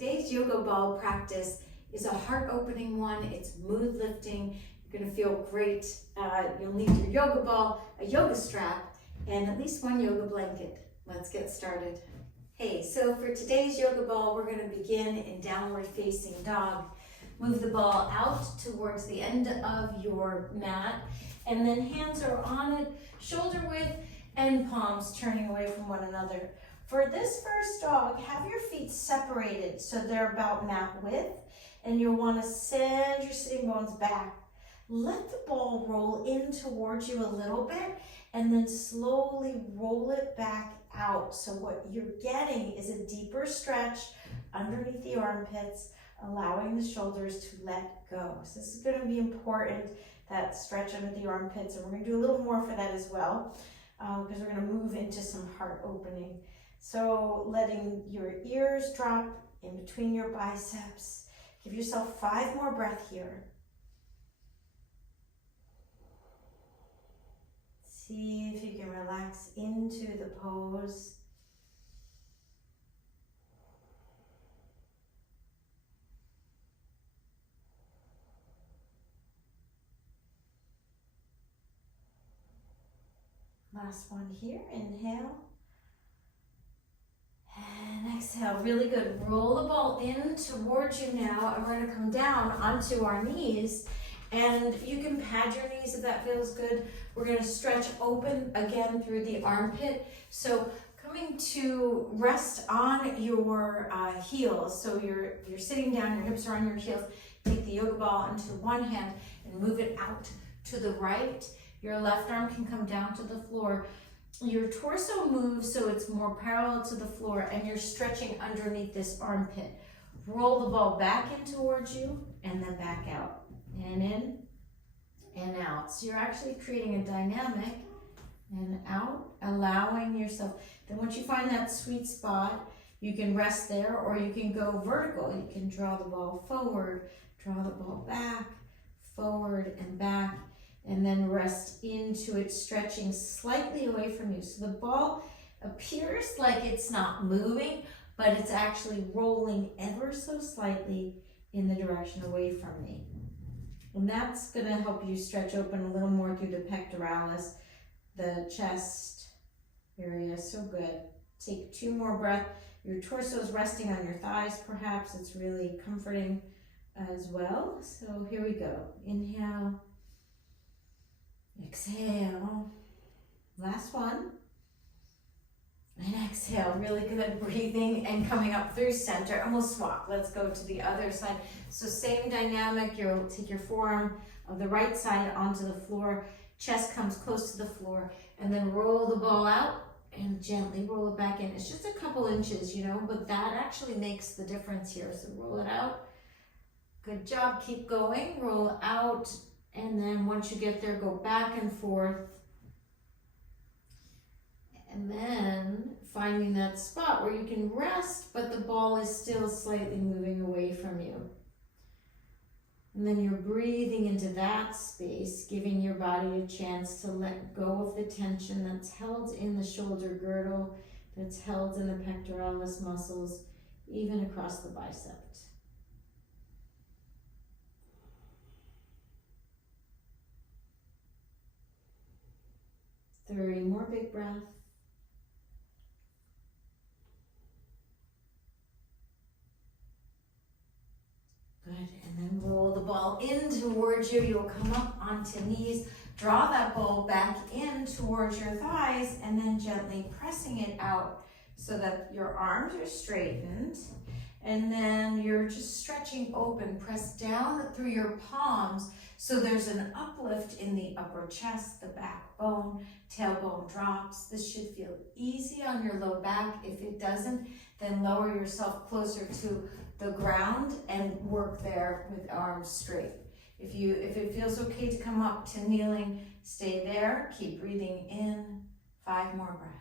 today's yoga ball practice is a heart-opening one. It's mood lifting. You're gonna feel great. You'll need your yoga ball, a yoga strap, and at least one yoga blanket. Let's get started. Hey, so for today's yoga ball, we're gonna begin in downward facing dog. Move the ball out towards the end of your mat, and then hands are on it, shoulder width, and palms turning away from one another. For this first dog, have your feet separated so they're about mat width, and you'll want to send your sitting bones back. Let the ball roll in towards you a little bit, and then slowly roll it back out. So what you're getting is a deeper stretch underneath the armpits, allowing the shoulders to let go. So this is going to be important, that stretch under the armpits, and we're going to do a little more for that as well, because we're going to move into some heart opening. So letting your ears drop in between your biceps. Give yourself 5 more breaths here. See if you can relax into the pose. Last one here, inhale. And exhale, really good. Roll the ball in towards you now, and we're gonna come down onto our knees. And you can pad your knees if that feels good. We're gonna stretch open again through the armpit. So coming to rest on your heels. So you're sitting down, your hips are on your heels. Take the yoga ball into one hand and move it out to the right. Your left arm can come down to the floor. Your torso moves so it's more parallel to the floor, and you're stretching underneath this armpit. Roll the ball back in towards you and then back out. And in and out. So you're actually creating a dynamic, and out, allowing yourself. Then once you find that sweet spot, you can rest there, or you can go vertical. You can draw the ball forward, draw the ball back, forward and back, and then rest into it, stretching slightly away from you. So the ball appears like it's not moving, but it's actually rolling ever so slightly in the direction away from me. And that's going to help you stretch open a little more through the pectoralis, the chest area. So good. Take 2 more breaths. Your torso is resting on your thighs, perhaps. It's really comforting as well. So here we go. Inhale. Exhale. Last one. And exhale, really good, breathing and coming up through center, and we'll swap. Let's go to the other side. So same dynamic, you'll take your forearm of the right side onto the floor, chest comes close to the floor, and then roll the ball out and gently roll it back in. It's just a couple inches, you know, but that actually makes the difference here. So roll it out. Good job, keep going, roll out, and then once you get there, go back and forth. And then finding that spot where you can rest, but the ball is still slightly moving away from you. And then you're breathing into that space, giving your body a chance to let go of the tension that's held in the shoulder girdle, that's held in the pectoralis muscles, even across the biceps. Three more big breaths. Good, and then roll the ball in towards you. You'll come up onto knees, draw that ball back in towards your thighs, and then gently pressing it out so that your arms are straightened. And then you're just stretching open. Press down through your palms so there's an uplift in the upper chest, the backbone, tailbone drops. This should feel easy on your low back. If it doesn't, then lower yourself closer to the ground and work there with arms straight. If it feels okay to come up to kneeling, stay there. Keep breathing in. 5 more breaths.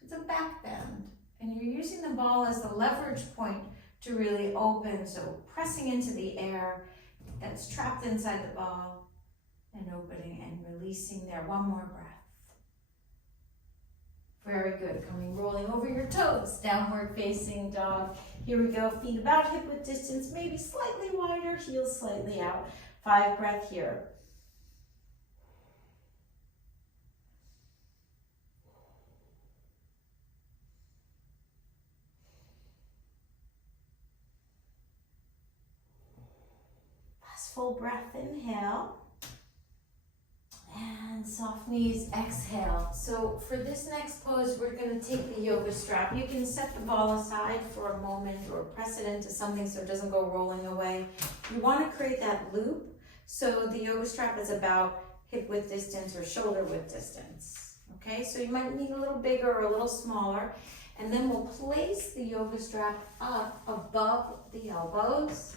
So it's a back bend, and you're using the ball as the leverage point to really open. So pressing into the air that's trapped inside the ball and opening and releasing there. 1 more breath. Very good. Coming, rolling over your toes, downward facing dog. Here we go, feet about hip width distance, maybe slightly wider, heels slightly out. 5 breath here. Last full breath, inhale. And soft knees, exhale. So for this next pose, we're going to take the yoga strap. You can set the ball aside for a moment or press it into something so it doesn't go rolling away. You want to create that loop. So the yoga strap is about hip width distance or shoulder width distance. Okay, so you might need a little bigger or a little smaller. And then we'll place the yoga strap up above the elbows.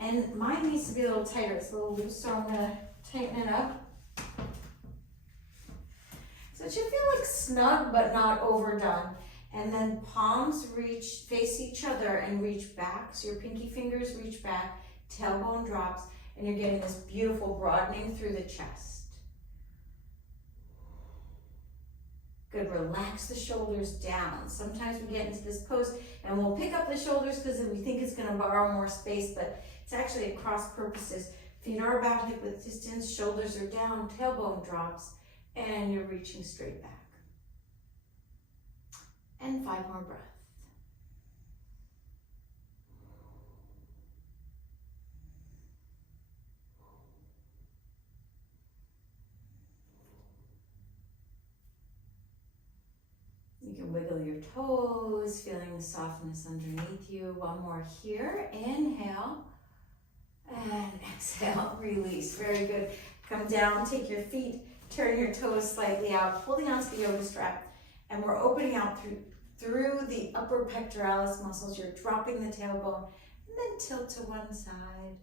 And mine needs to be a little tighter. It's a little loose, so I'm going to tighten it up. So it should feel like snug but not overdone. And then palms face each other and reach back. So your pinky fingers reach back, tailbone drops, and you're getting this beautiful broadening through the chest. Good, relax the shoulders down. Sometimes we get into this pose and we'll pick up the shoulders because we think it's going to borrow more space, but it's actually at cross purposes. Feet are about hip width distance, shoulders are down, tailbone drops, and you're reaching straight back. And 5 more breaths. You can wiggle your toes, feeling the softness underneath you. One more here. Inhale. And exhale, release. Very good. Come down, take your feet, turn your toes slightly out, holding onto the yoga strap. And we're opening out through the upper pectoralis muscles. You're dropping the tailbone and then tilt to one side.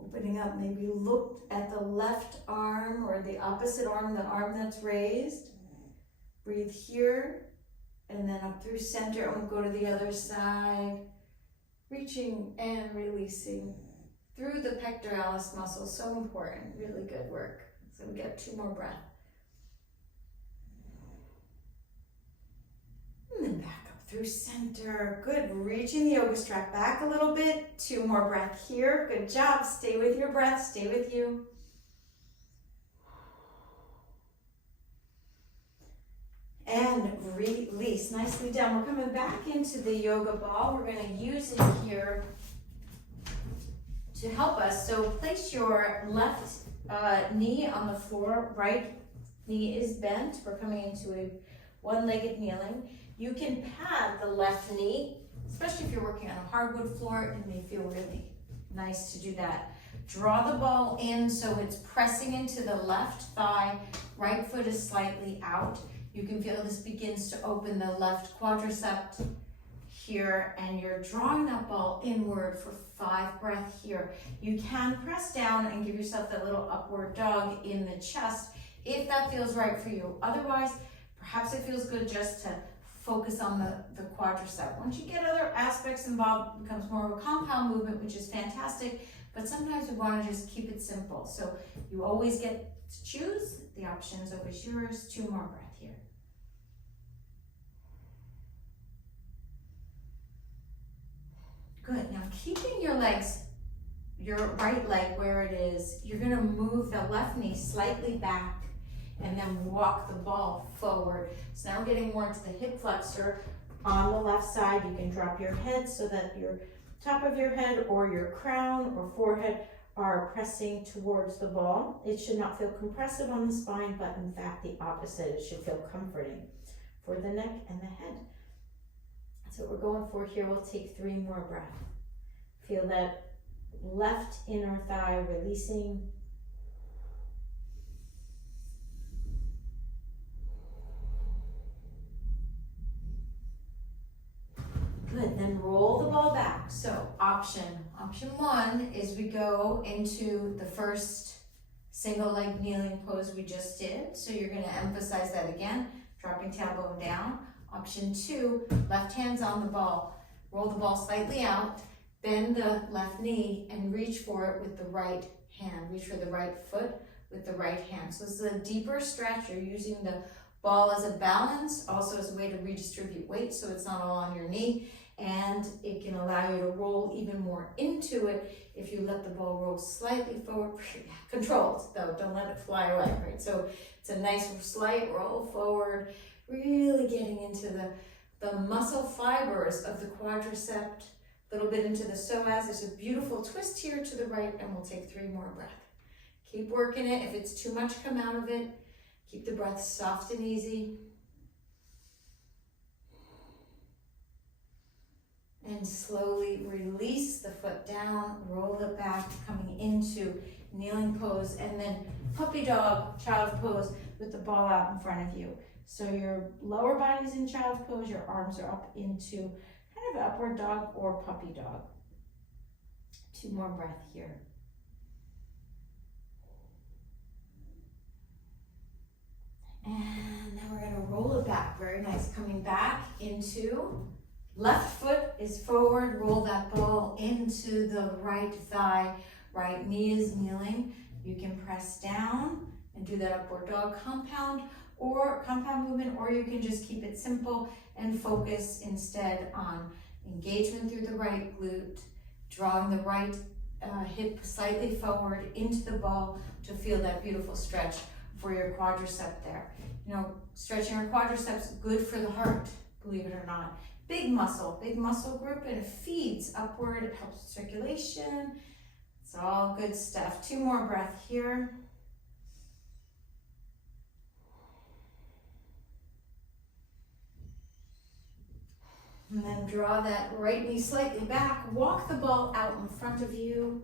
Opening up, maybe look at the left arm or the opposite arm, the arm that's raised. Breathe here and then up through center, and we'll go to the other side. Reaching and releasing through the pectoralis muscle. So important, really good work. So we get 2 more breaths. And then back up through center. Good, reaching the yoga strap back a little bit. 2 more breaths here. Good job, stay with your breath, stay with you. And release, nicely done. We're coming back into the yoga ball. We're gonna use it here to help us. So place your left knee on the floor, right knee is bent. We're coming into a one-legged kneeling. You can pad the left knee, especially if you're working on a hardwood floor. It may feel really nice to do that. Draw the ball in so it's pressing into the left thigh. Right foot is slightly out. You can feel this begins to open the left quadricep here, and you're drawing that ball inward for 5 breaths here. You can press down and give yourself that little upward dog in the chest if that feels right for you. Otherwise, perhaps it feels good just to focus on the quadricep. Once you get other aspects involved, it becomes more of a compound movement, which is fantastic, but sometimes we want to just keep it simple. So you always get to choose. The option is always yours. 2 more breaths here. Good, now keeping your legs, your right leg where it is, you're gonna move the left knee slightly back and then walk the ball forward. So now we're getting more into the hip flexor. On the left side, you can drop your head so that your top of your head or your crown or forehead are pressing towards the ball. It should not feel compressive on the spine, but in fact the opposite. It should feel comforting for the neck and the head. That's what we're going for here. We'll take 3 more breaths. Feel that left inner thigh releasing. Good, then roll the ball back. So option 1 is we go into the first single leg kneeling pose we just did. So you're gonna emphasize that again, dropping tailbone down. Option 2, left hand's on the ball. Roll the ball slightly out, bend the left knee and reach for it with the right hand. Reach for the right foot with the right hand. So this is a deeper stretch. You're using the Ball as a balance, also as a way to redistribute weight so it's not all on your knee, and it can allow you to roll even more into it if you let the ball roll slightly forward, controlled though, don't let it fly away, right? So it's a nice slight roll forward, really getting into the muscle fibers of the quadricep, a little bit into the psoas. There's a beautiful twist here to the right, and we'll take 3 more breaths. Keep working it. If it's too much, come out of it. Keep the breath soft and easy. And slowly release the foot down, roll it back, coming into kneeling pose, and then puppy dog, child pose with the ball out in front of you. So your lower body's in child pose, your arms are up into kind of upward dog or puppy dog. 2 more breaths here. And then we're going to roll it back. Very nice. Coming back into left foot is forward. Roll that ball into the right thigh. Right knee is kneeling. You can press down and do that upward dog compound movement, or you can just keep it simple and focus instead on engagement through the right glute, drawing the right hip slightly forward into the ball to feel that beautiful stretch for your quadricep there. You know, stretching your quadriceps good for the heart, believe it or not. Big muscle group, and it feeds upward, it helps with circulation. It's all good stuff. 2 more breaths here. And then draw that right knee slightly back. Walk the ball out in front of you.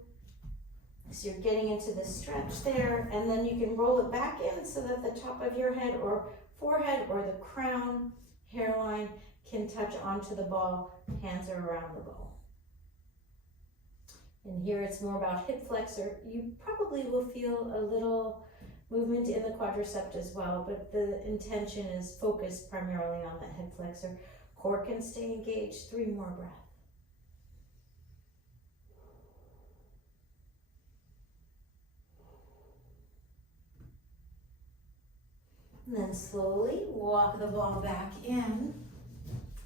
So you're getting into the stretch there, and then you can roll it back in so that the top of your head or forehead or the crown, hairline can touch onto the ball. Hands are around the ball. And here it's more about hip flexor. You probably will feel a little movement in the quadricep as well, but the intention is focused primarily on that hip flexor. Core can stay engaged. 3 more breaths. And then slowly walk the ball back in.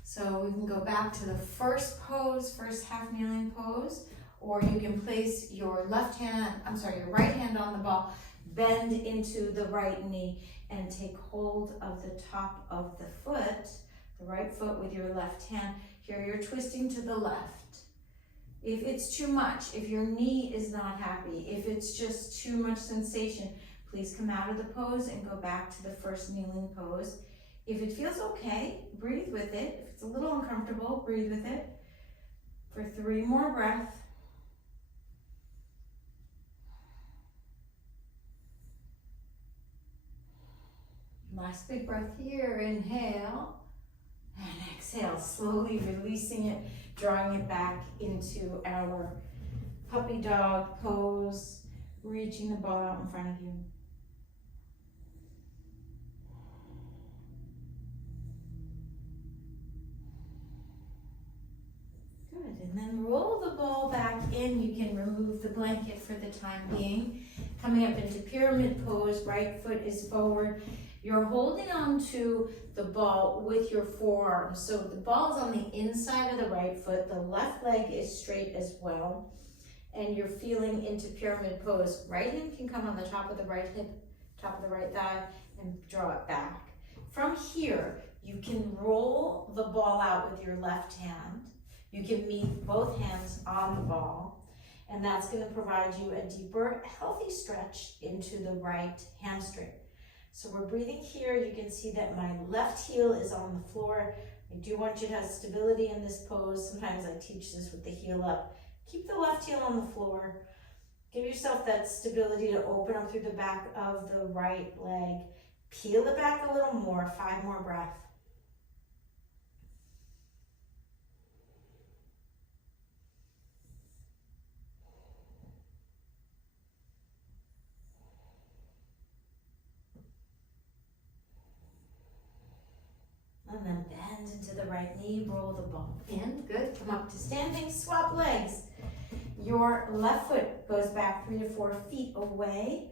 So we can go back to the first pose, first half kneeling pose, or you can place your your right hand on the ball, bend into the right knee, and take hold of the top of the foot, the right foot with your left hand. Here you're twisting to the left. If it's too much, if your knee is not happy, if it's just too much sensation, please come out of the pose and go back to the first kneeling pose. If it feels okay, breathe with it. If it's a little uncomfortable, breathe with it. For 3 more breaths. Last big breath here. Inhale and exhale, slowly releasing it, drawing it back into our puppy dog pose, reaching the ball out in front of you. Good, and then roll the ball back in. You can remove the blanket for the time being. Coming up into pyramid pose, right foot is forward. You're holding on to the ball with your forearms. So the ball is on the inside of the right foot. The left leg is straight as well. And you're feeling into pyramid pose. Right hand can come on the top of the right hip, top of the right thigh, and draw it back. From here, you can roll the ball out with your left hand. You can meet both hands on the ball. And that's going to provide you a deeper, healthy stretch into the right hamstring. So we're breathing here. You can see that my left heel is on the floor. I do want you to have stability in this pose. Sometimes I teach this with the heel up. Keep the left heel on the floor. Give yourself that stability to open up through the back of the right leg. Peel it back a little more. 5 more breaths. And then bend into the right knee, roll the ball in. Good, come up to standing, swap legs. Your left foot goes back 3 to 4 feet away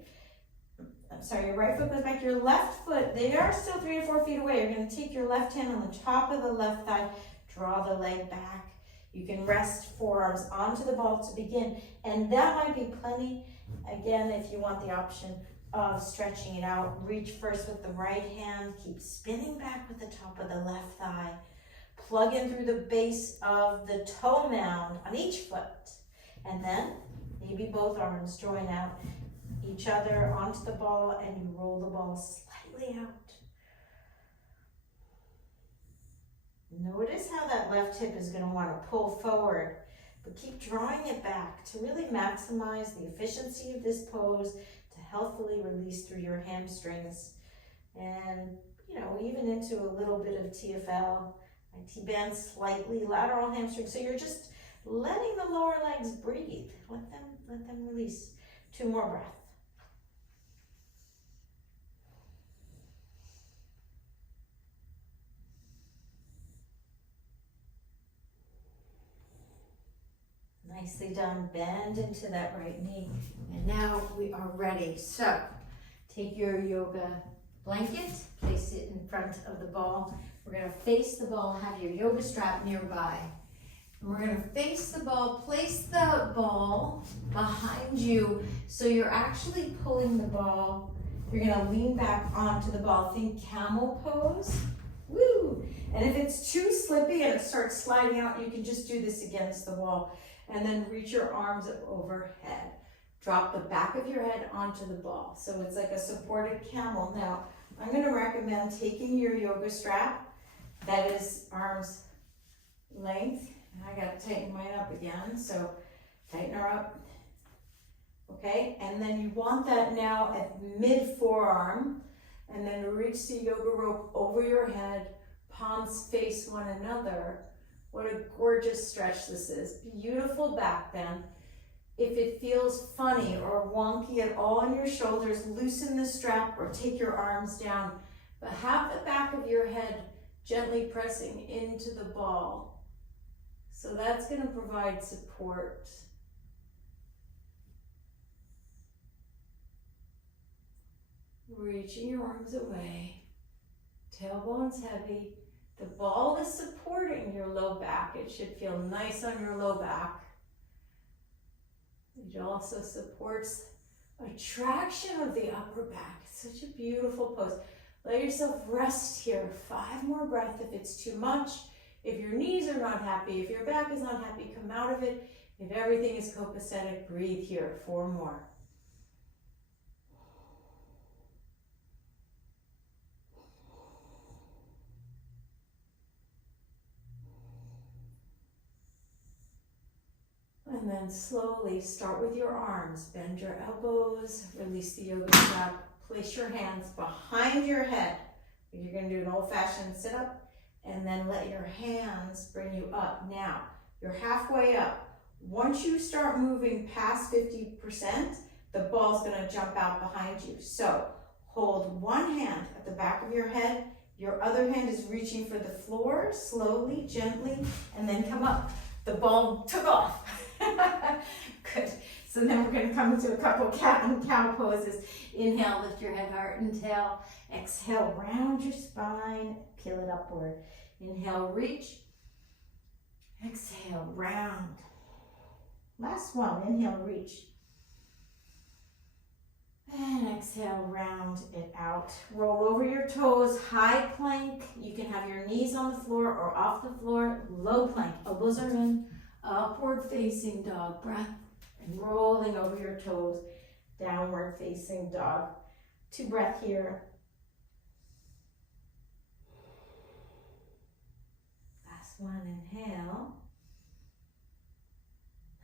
your right foot goes back, your left foot, they are still 3 to 4 feet away. You're gonna take your left hand on the top of the left thigh, draw the leg back. You can rest forearms onto the ball to begin, and that might be plenty. Again, if you want the option of stretching it out, reach first with the right hand, keep spinning back with the top of the left thigh. Plug in through the base of the toe mound on each foot, and then maybe both arms join out each other onto the ball, and you roll the ball slightly out. Notice how that left hip is going to want to pull forward, but keep drawing it back to really maximize the efficiency of this pose, to healthfully release through your hamstrings, and even into a little bit of TFL. T-band, slightly lateral hamstring. So you're just letting the lower legs breathe. Let them release. 2 more breaths. Nicely done. Bend into that right knee. And now we are ready. So take your yoga blanket, place it in front of the ball. We're going to face the ball, have your yoga strap nearby. And we're going to face the ball, place the ball behind you, so you're actually pulling the ball. You're going to lean back onto the ball. Think camel pose. Woo! And if it's too slippy and it starts sliding out, you can just do this against the wall. And then reach your arms up overhead. Drop the back of your head onto the ball. So it's like a supported camel. Now, I'm going to recommend taking your yoga strap, that is arms length. I got to tighten mine up again, so tighten her up. Okay, and then you want that now at mid forearm, and then reach the yoga rope over your head, palms face one another. What a gorgeous stretch this is. Beautiful back bend. If it feels funny or wonky at all in your shoulders, loosen the strap or take your arms down, but have the back of your head gently pressing into the ball. So that's going to provide support. Reaching your arms away, tailbone's heavy. The ball is supporting your low back. It should feel nice on your low back. It also supports a traction of the upper back. It's such a beautiful pose. Let yourself rest here. 5 more breaths if it's too much. If your knees are not happy, if your back is not happy, come out of it. If everything is copacetic, breathe here. 4 more. And then slowly start with your arms. Bend your elbows, release the yoga strap, place your hands behind your head. You're going to do an old-fashioned sit-up, and then let your hands bring you up. Now, you're halfway up. Once you start moving past 50%, the ball's going to jump out behind you. So hold one hand at the back of your head. Your other hand is reaching for the floor, slowly, gently, and then come up. The ball took off. Good. So then we're going to come into a couple cat and cow poses. Inhale, lift your head, heart, and tail. Exhale, round your spine, peel it upward. Inhale, reach. Exhale, round. Last one, inhale, reach. And exhale, round it out. Roll over your toes, high plank. You can have your knees on the floor or off the floor. Low plank, elbows are in. Upward facing dog, breath. And rolling over your toes, downward facing dog. 2 breaths here. Last one, inhale.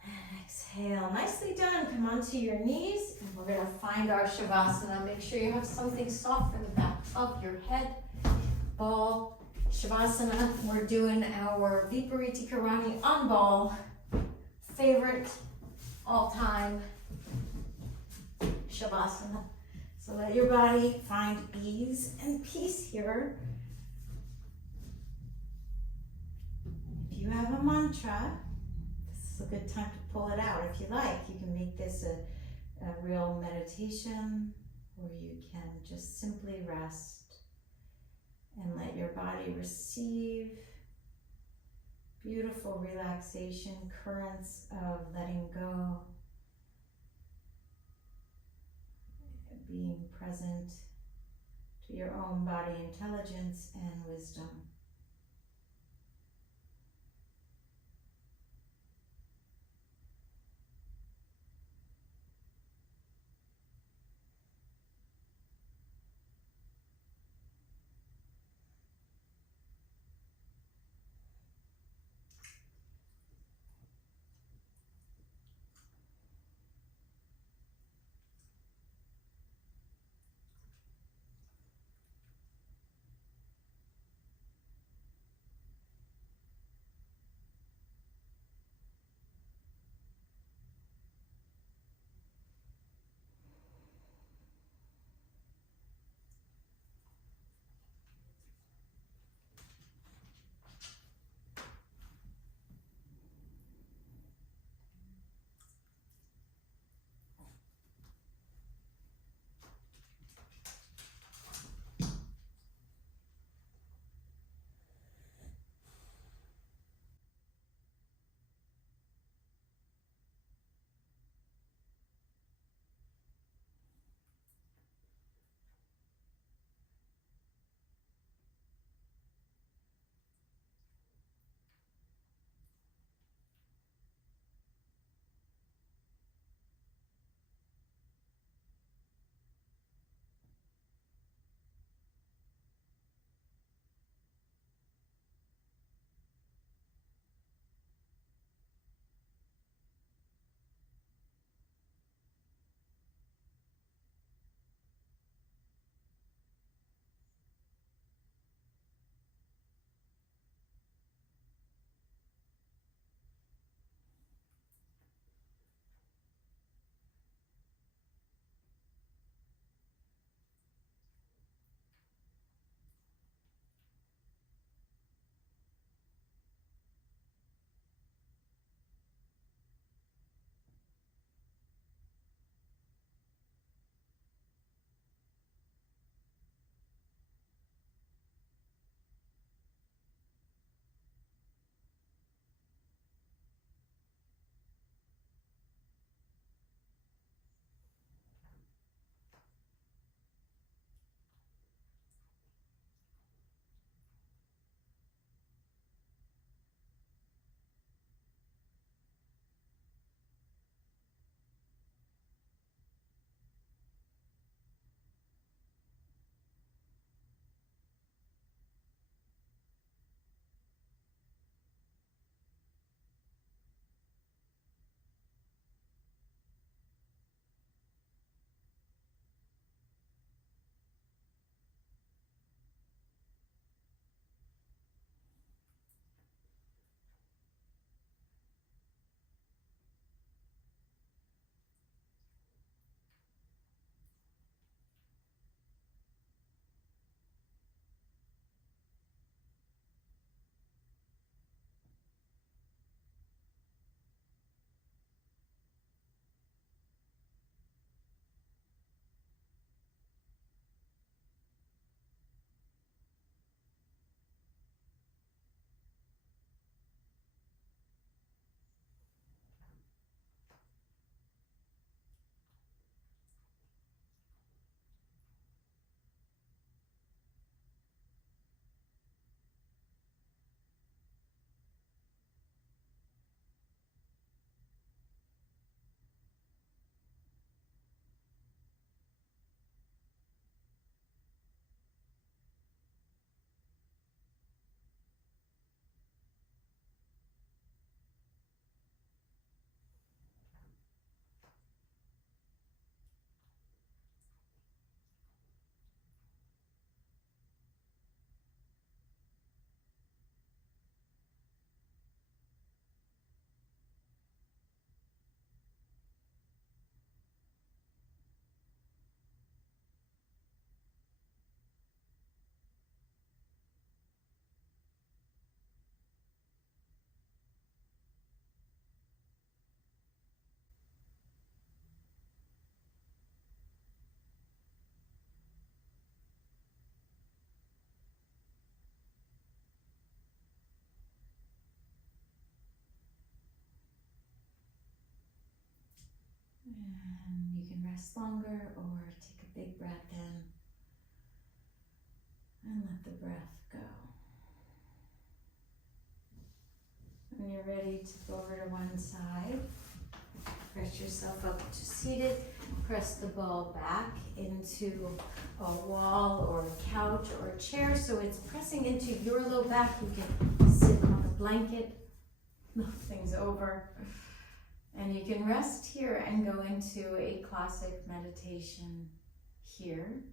And exhale. Nicely done. Come onto your knees, and we're going to find our Shavasana. Make sure you have something soft for the back of your head. Ball Shavasana. We're doing our Viparita Karani on ball. Favorite all-time Shavasana. So let your body find ease and peace here. If you have a mantra, this is a good time to pull it out. If you like, you can make this a real meditation or you can just simply rest and let your body receive beautiful relaxation currents of letting go, being present to your own body intelligence and wisdom. And you can rest longer or take a big breath in and let the breath go. When you're ready to go over to one side, press yourself up to seated. Press the ball back into a wall or a couch or a chair so it's pressing into your low back. You can sit on a blanket, nothing's over. And you can rest here and go into a classic meditation here.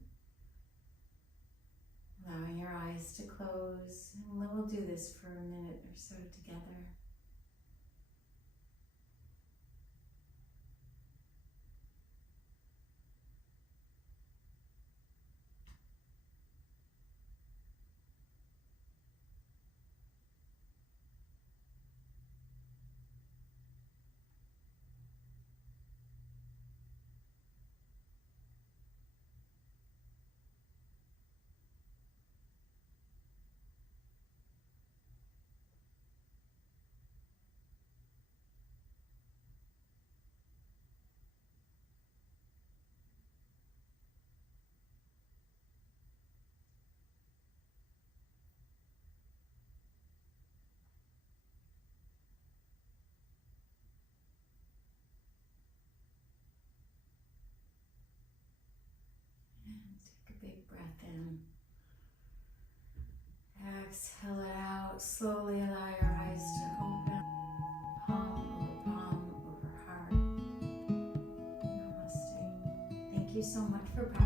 Allowing your eyes to close. And we'll do this for a minute or so together. Take a big breath in. Exhale it out. Slowly allow your eyes to open. Palm over heart. Namaste. Thank you so much for practicing.